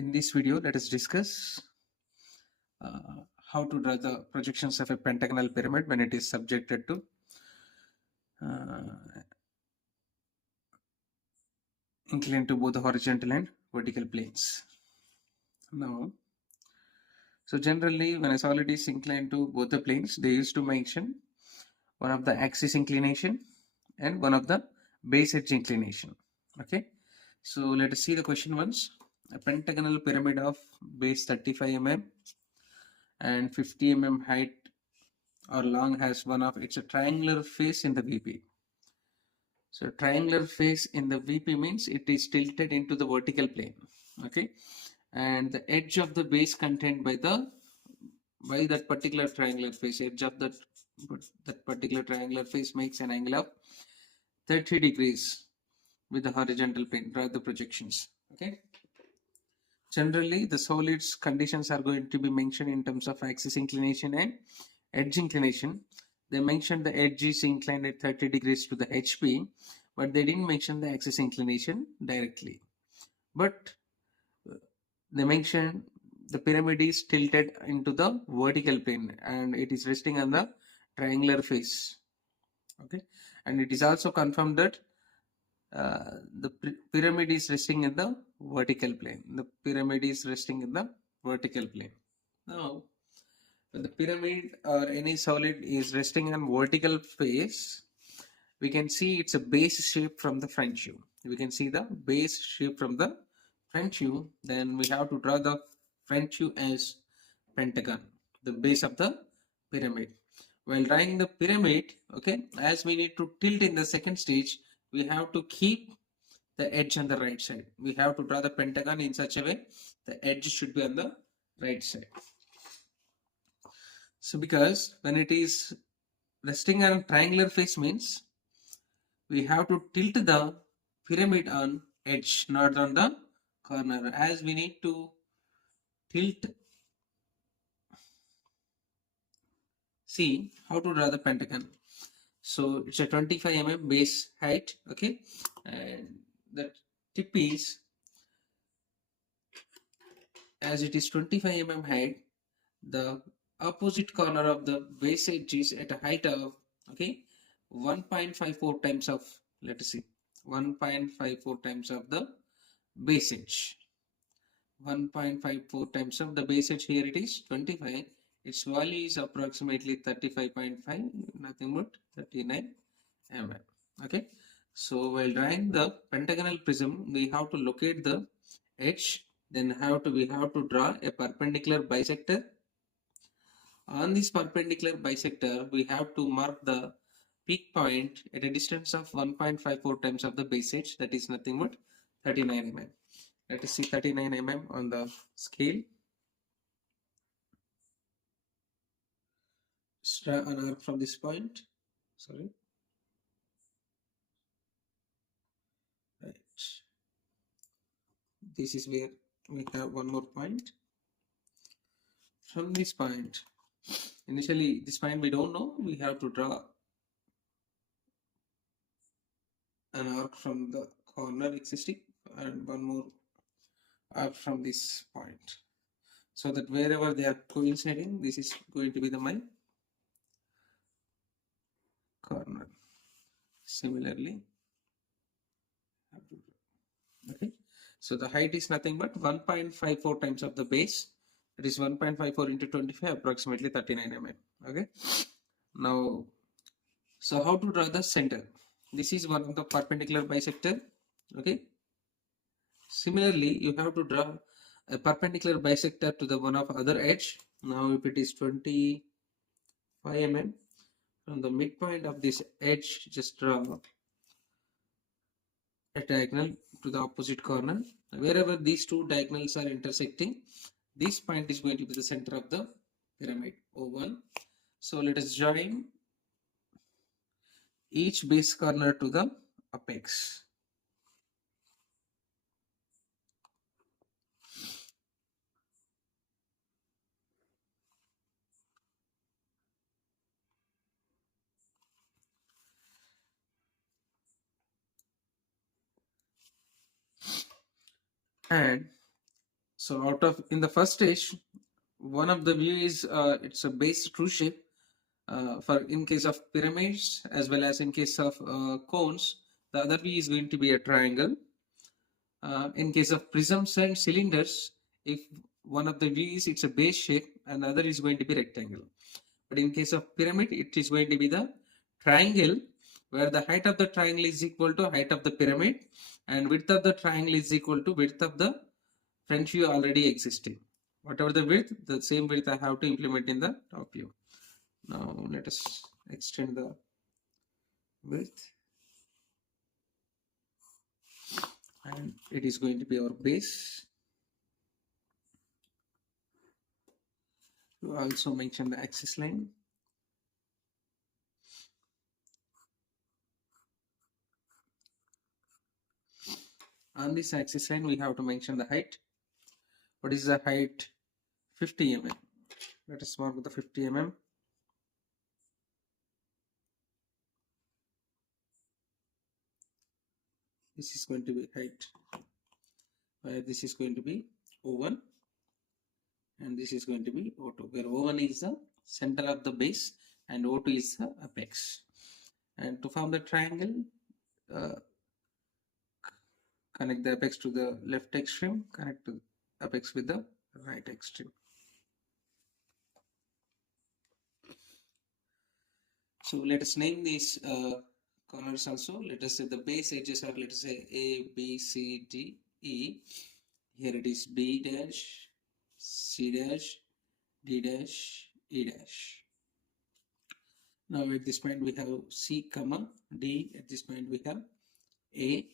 In this video, let us discuss how to draw the projections of a pentagonal pyramid when it is subjected to inclined to both the horizontal and vertical planes. Now, so generally, when a solid is inclined to both the planes, they used to mention one of the axis inclination and one of the base edge inclination. Okay, so let us see the question once. A pentagonal pyramid of base 35 mm and 50 mm height or long has one of it's a triangular face in the VP. So triangular face in the VP means it is tilted into the vertical plane. Okay, and the edge of the base contained by that particular triangular face, edge of that particular triangular face makes an angle of 30 degrees with the horizontal plane. Draw the projections. Okay. Generally, the solids conditions are going to be mentioned in terms of axis inclination and edge inclination. They mentioned the edge is inclined at 30 degrees to the HP, but they didn't mention the axis inclination directly. But they mentioned the pyramid is tilted into the vertical plane and it is resting on the triangular face. Okay, and it is also confirmed that the pyramid is resting in the vertical plane. The pyramid is resting in the vertical plane. Now, when the pyramid or any solid is resting on vertical face, we can see it's a base shape from the front view. We can see the base shape from the front view. Then we have to draw the front view as pentagon, the base of the pyramid. While drawing the pyramid, okay, as we need to tilt in the second stage, we have to keep the edge on the right side. We have to draw the pentagon in such a way the edge should be on the right side. So because when it is resting on triangular face means we have to tilt the pyramid on edge, not on the corner, as we need to tilt. See how to draw the pentagon. So it's a 25 mm base height, okay, and the tip is, as it is 25 mm height, the opposite corner of the base edge is at a height of, okay, 1.54 times of, let us see, 1.54 times of the base edge. 1.54 times of the base edge, here it is 25, its value is approximately 35.5, nothing but 39 mm. Okay, so while drawing the pentagonal prism, we have to locate the edge, then we have to draw a perpendicular bisector. On this perpendicular bisector, we have to mark the peak point at a distance of 1.54 times of the base edge, that is nothing but 39 mm. Let us see 39 mm on the scale. Draw an arc from this point. Sorry. Right. This is where we have one more point. From this point, initially this point we don't know, we have to draw an arc from the corner existing and one more arc from this point, so that wherever they are coinciding, this is going to be the my corner. Similarly, okay, so the height is nothing but 1.54 times of the base, that is 1.54 into 25, approximately 39 mm. Okay, now, so how to draw the center? This is one of the perpendicular bisector. Okay, similarly you have to draw a perpendicular bisector to the one of other edge. Now if it is 25 mm, from the midpoint of this edge, just draw a diagonal to the opposite corner. Wherever these two diagonals are intersecting, this point is going to be the center of the pyramid, O1. So let us join each base corner to the apex. And So in the first stage, one of the view is it's a base true shape for in case of pyramids as well as in case of cones. The other view is going to be a triangle. In case of prisms and cylinders, if one of the views it's a base shape and the other is going to be rectangle. But in case of pyramid, it is going to be the triangle where the height of the triangle is equal to height of the pyramid and width of the triangle is equal to width of the front view already existing. Whatever the width, the same width I have to implement in the top view. Now let us extend the width and it is going to be our base. We also mention the axis line. On this axis line, we have to mention the height. What is the height? 50 mm. Let us mark the 50 mm. This is going to be height. This is going to be O1 and this is going to be O2, where O1 is the center of the base and O2 is the apex. And to form the triangle, connect the apex to the left extreme, connect the apex with the right extreme. So let us name these corners also. Let us say the base edges are, let us say A, B, C, D, E. Here it is B dash, C dash, D dash, E dash. Now at this point we have C comma D. At this point we have A.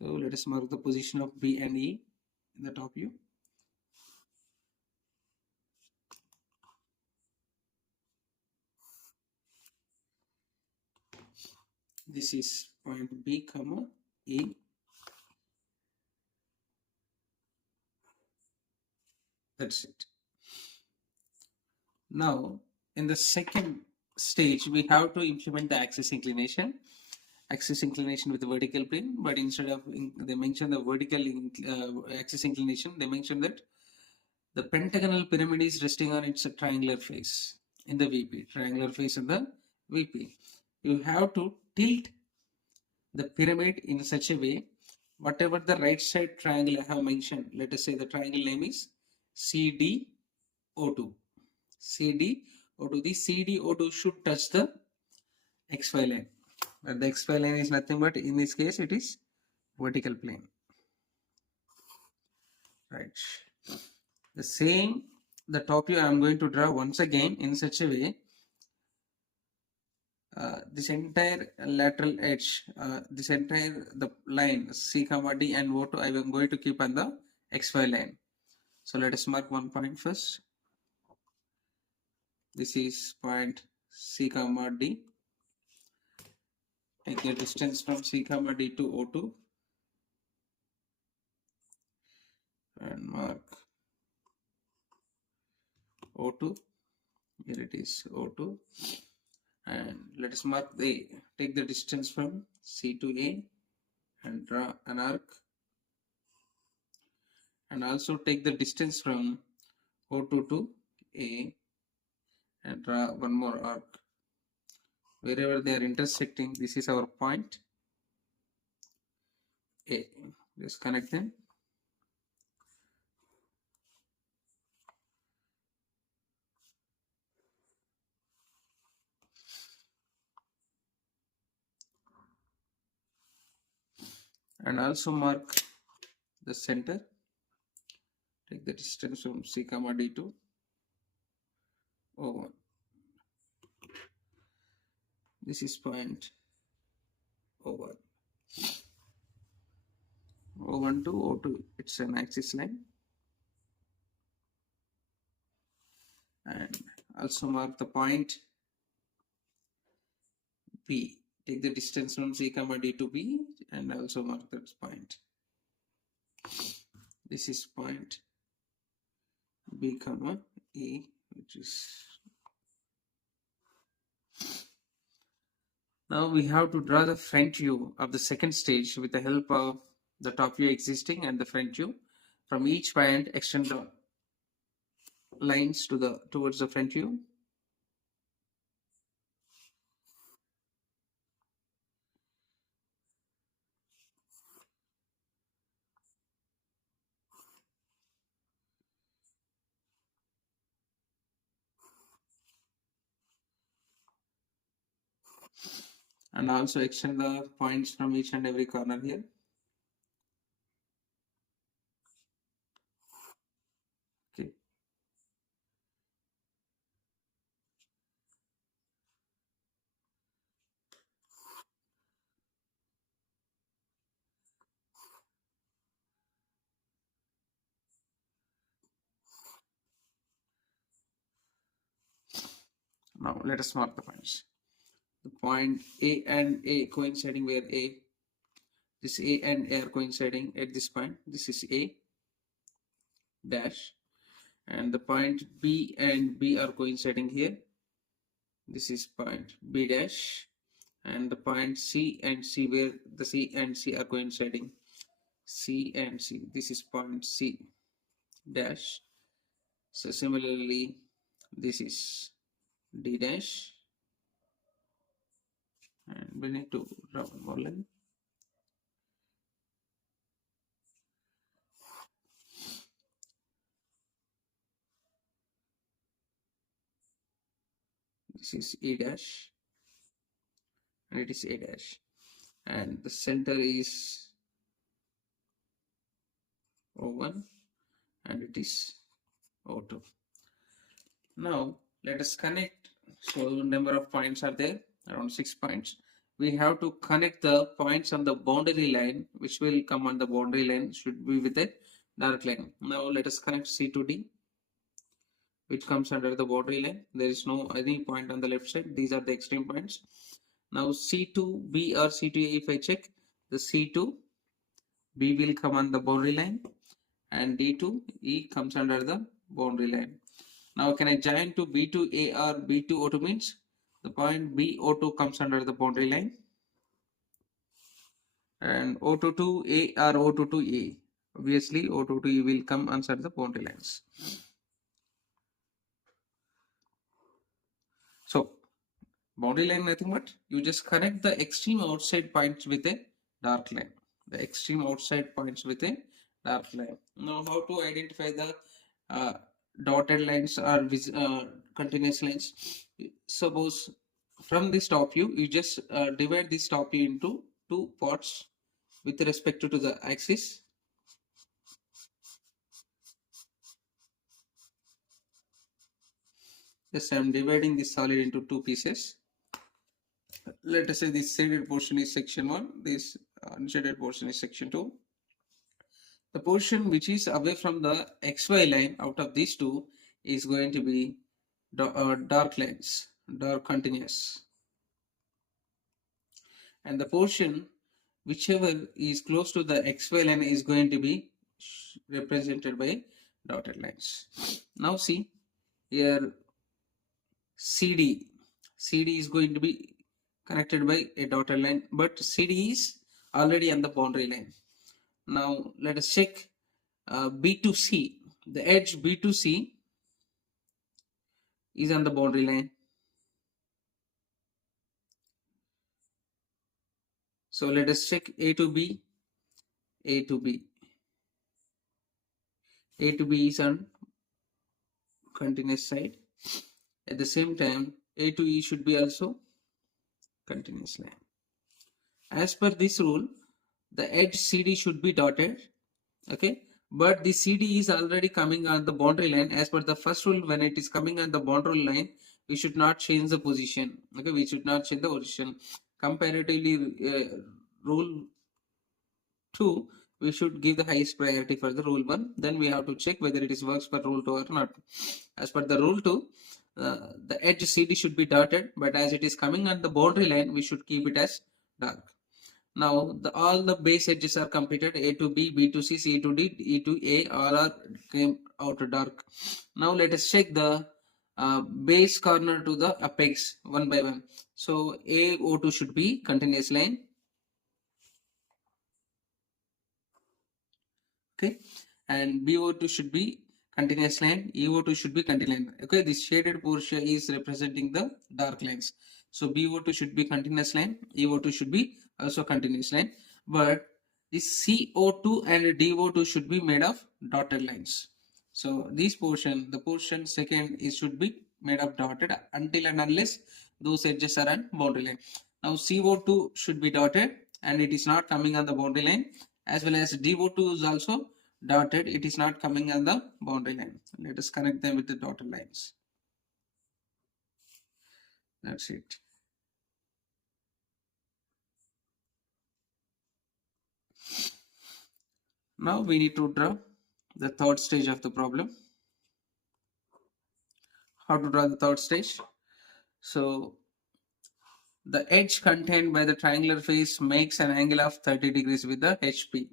So let us mark the position of B and E in the top view. This is point B comma E. That's it. Now in the second stage we have to implement the axis inclination with the vertical plane, but instead of they mention the vertical axis inclination, they mention that the pentagonal pyramid is resting on its triangular face in the VP. Triangular face in the VP. You have to tilt the pyramid in such a way, whatever the right side triangle I have mentioned, let us say the triangle name is CDO2. CDO2. The CDO2 should touch the XY line. But the XY line is nothing but, in this case, it is vertical plane. Right. The same, the top view I am going to draw once again in such a way. This entire lateral edge, this entire the line C, D and O2 I am going to keep on the XY line. So let us mark one point first. This is point C, D. Take the distance from C, D to O2 and mark O2. Here it is O2. And let us mark take the distance from C to A and draw an arc, and also take the distance from O2 to A and draw one more arc. Wherever they are intersecting, this is our point A. Just connect them. And also mark the center. Take the distance from C, D to O1. This is point O1. O1 to O2, it's an axis line. And also mark the point B. Take the distance from C, D to B and also mark that point. This is point B, E, which is. Now we have to draw the front view of the second stage with the help of the top view existing and the front view. From each point, extend the lines towards the front view. And also extend the points from each and every corner here. Okay. Now let us mark the points. The point A and A coinciding where this A and A are coinciding at this point. This is A dash, and the point B and B are coinciding here. This is point B dash, and the point C and C where the C and C are coinciding. C and C. This is point C dash. So similarly, this is D dash, and we need to draw one more line. This is E dash, and it is A dash, and the center is O1, and it is O2. Now let us connect. So number of points are there, around 6 points. We have to connect the points on the boundary line, which will come on the boundary line, should be with a dark line. Now let us connect C to D, which comes under the boundary line. There is no any point on the left side. These are the extreme points. Now C to B or C to A, if I check, the C to B will come on the boundary line, and D to E comes under the boundary line. Now can I join to B to A or B to O2 means the point B O2 comes under the boundary line, and O2 to A or O2 to A. Obviously O2 to E will come under the boundary lines. So boundary line nothing but you just connect the extreme outside points with a dark line. The extreme outside points with a dark line. Now how to identify the uh, dotted lines or continuous lines? Suppose from this top view, you just divide this top view into two parts with respect to the axis. Yes, I am dividing this solid into two pieces. Let us say this shaded portion is section 1, this unshaded portion is section 2. The portion which is away from the XY line out of these two is going to be dark lines, dark continuous. And the portion whichever is close to the XY line is going to be represented by dotted lines. Now see here CD is going to be connected by a dotted line, but CD is already on the boundary line. Now let us check B to C. The edge B to C is on the boundary line. So let us check A to B. A to B. A to B is on continuous side. At the same time, A to E should be also continuous line. As per this rule, the edge CD should be dotted. Okay, but the CD is already coming on the boundary line. As per the first rule, when it is coming on the boundary line, we should not change the position. Okay, we should not change the position. Comparatively, rule 2, we should give the highest priority for the rule 1. Then we have to check whether it is works for rule 2 or not. As per the rule 2, the edge CD should be dotted, but as it is coming on the boundary line, we should keep it as dark. Now all the base edges are completed. A to B, B to C, C to D, E to A, all are came out dark. Now let us check the base corner to the apex one by one. So AO2 should be continuous line. Okay, and BO2 should be continuous line, EO2 should be continuous line. Okay, this shaded portion is representing the dark lines. So BO2 should be continuous line, EO2 should be also continuous line, but this CO2 and DO2 should be made of dotted lines. So this portion, the portion second is should be made of dotted until and unless those edges are on boundary line. Now CO2 should be dotted and it is not coming on the boundary line, as well as DO2 is also dotted, it is not coming on the boundary line. Let us connect them with the dotted lines. That's it. Now we need to draw the third stage of the problem. How to draw the third stage? So the edge contained by the triangular face makes an angle of 30 degrees with the HP.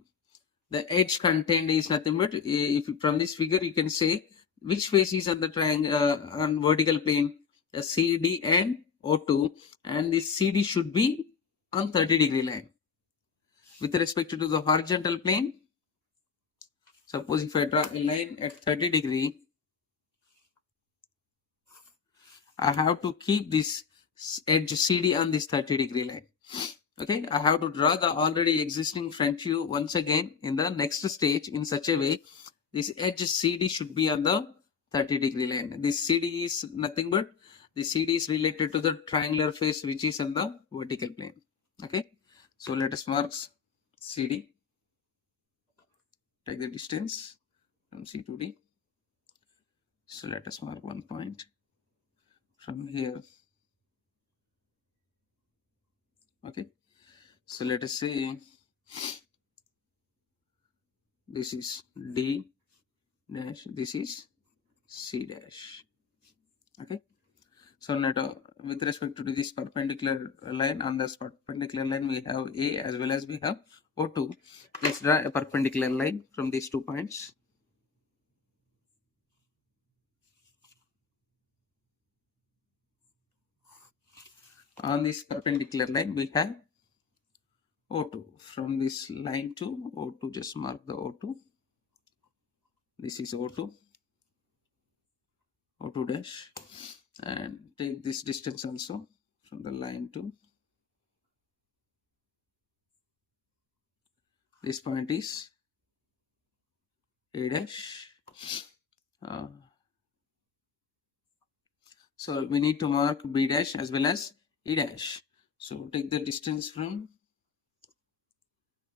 The edge contained is nothing but, if from this figure you can say which face is on the triangle on vertical plane, the CD and O2, and this CD should be on 30-degree line. With respect to the horizontal plane, suppose if I draw a line at 30 degree, I have to keep this edge CD on this 30-degree line. Okay, I have to draw the already existing front view once again in the next stage in such a way this edge CD should be on the 30-degree line. This CD is nothing but the CD is related to the triangular face which is on the vertical plane. Okay, so let us mark CD. Take the distance from C to D. So let us mark one point from here. Okay, so let us say this is D dash, this is C dash. Okay, so now with respect to this perpendicular line, on this perpendicular line we have A as well as we have O2. Let's draw a perpendicular line from these 2 points. On this perpendicular line we have O2. From this line to O2, just mark the O2. This is O2, O2 dash, and take this distance also from the line to this point is A dash. So we need to mark B dash as well as E dash. So take the distance from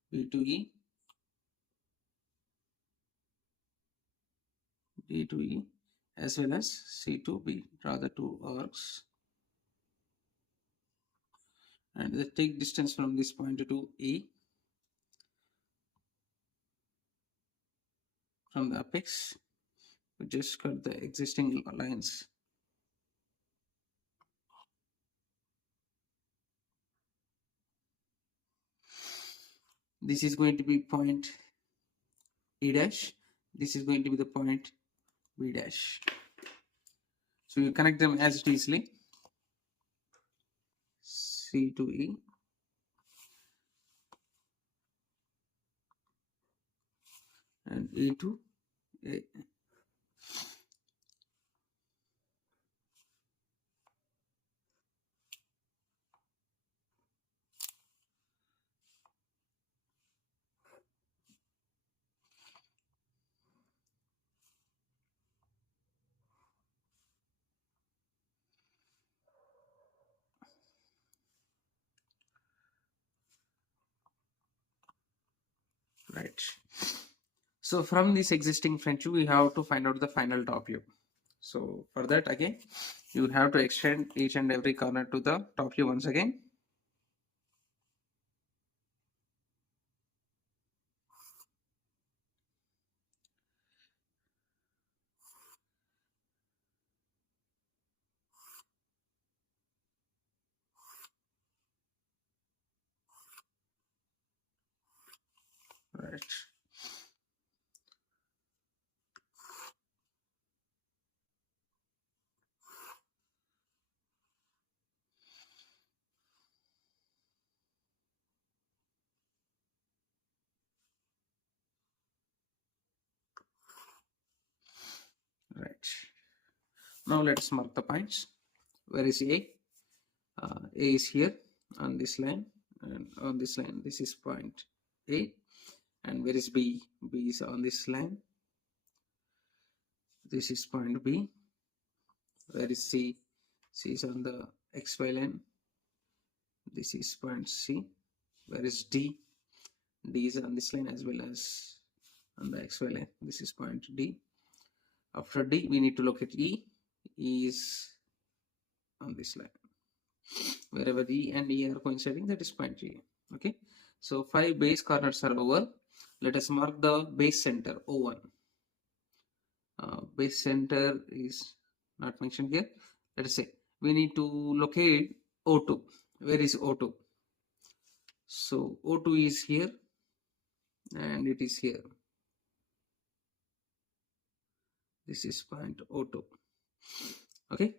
B to E, D to E, as well as C to B. Draw the 2 arcs. And take distance from this point to E from the apex. We just cut the existing lines. This is going to be point E dash. This is going to be the point B dash. So you connect them as easily. C to E. And E to A. Right. So from this existing front view, we have to find out the final top view. So for that, again, you have to extend each and every corner to the top view once again. Right. Now let's mark the points. Where is A? A is here on this line, and on this line this is point A. And where is B? B is on this line. This is point B. Where is C? C is on the XY line. This is point C. Where is D? D is on this line as well as on the XY line. This is point D. After D, we need to locate E. E is on this line. Wherever E and E are coinciding, that is point G. Okay. So 5 base corners are over. Let us mark the base center O1. Base center is not mentioned here. Let us say we need to locate O2. Where is O2? So O2 is here and it is here. This is point O2. Okay.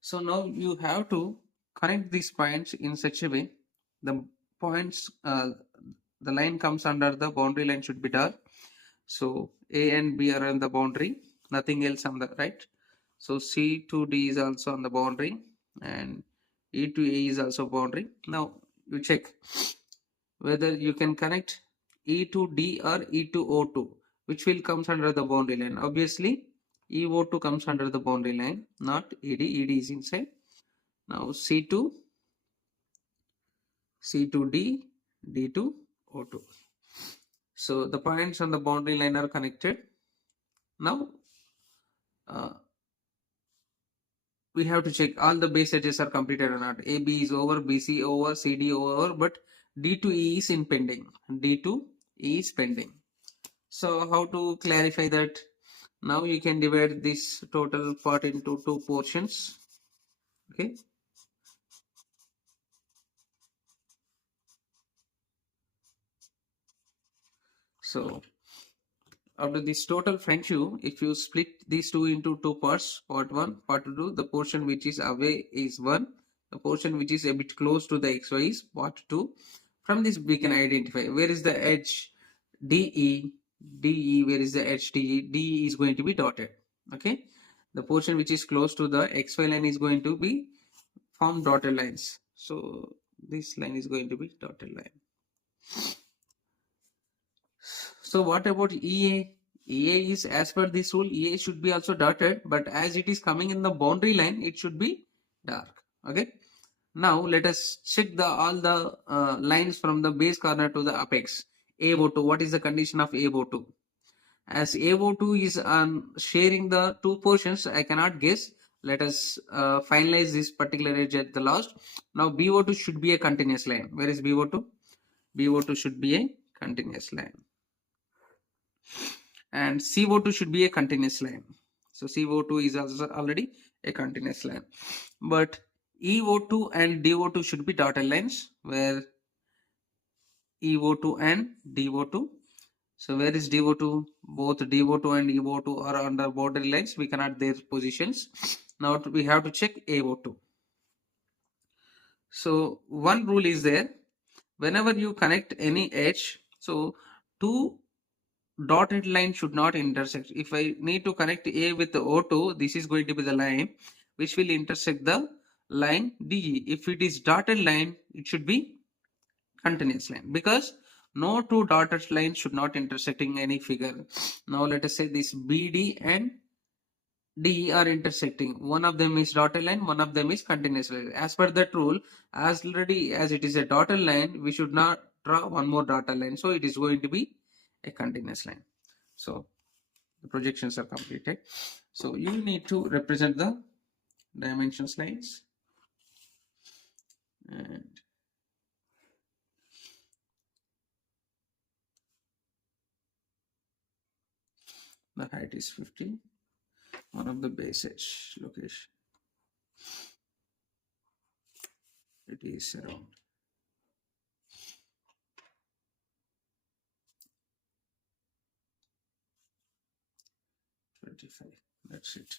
So now you have to connect these points in such a way the points the line comes under the boundary line should be dark. So A and B are on the boundary, nothing else on the right. So C to D is also on the boundary and E to A is also boundary. Now you check whether you can connect E to D or E to O2, which will comes under the boundary line. Obviously EO2 comes under the boundary line, not ED. ED is inside. Now C to D, D to O2. So the points on the boundary line are connected. Now we have to check all the base edges are completed or not. AB is over, BC over, CD over, but D to E is in pending. D to E is pending. So how to clarify that? Now you can divide this total part into 2 portions. Okay. So after this total front view, if you split these two into 2 parts, part 1, part 2, the portion which is away is 1, the portion which is a bit close to the XY is part 2. From this we can identify where is the edge DE, where is the edge DE, DE is going to be dotted. Okay, the portion which is close to the XY line is going to be form dotted lines. So this line is going to be dotted line. So what about EA? EA is, as per this rule, EA should be also dotted, but as it is coming in the boundary line, it should be dark. Okay. Now let us check all the lines from the base corner to the apex. AO2. What is the condition of AO2? As AO2 is sharing the 2 portions, I cannot guess. Let us finalize this particular edge at the last. Now BO2 should be a continuous line. Where is BO2? BO2 should be a continuous line. And CO2 should be a continuous line. So CO2 is also already a continuous line. But EO2 and DO2 should be dotted lines, where EO2 and DO2. So where is DO2? Both DO2 and EO2 are under boundary lines. We cannot their positions. Now we have to check AO2. So one rule is there. Whenever you connect any edge, so 2 dotted line should not intersect. If I need to connect A with the O2, this is going to be the line which will intersect the line DE. If it is dotted line, it should be continuous line, because no 2 dotted lines should not intersecting any figure. Now let us say this BD and DE are intersecting. One of them is dotted line, one of them is continuous line. As per that rule, as it is a dotted line, we should not draw one more dotted line. So it is going to be a continuous line. So the projections are completed. So you need to represent the dimensions lines, and the height is 50. One of the base edge location, it is around 25. That's it.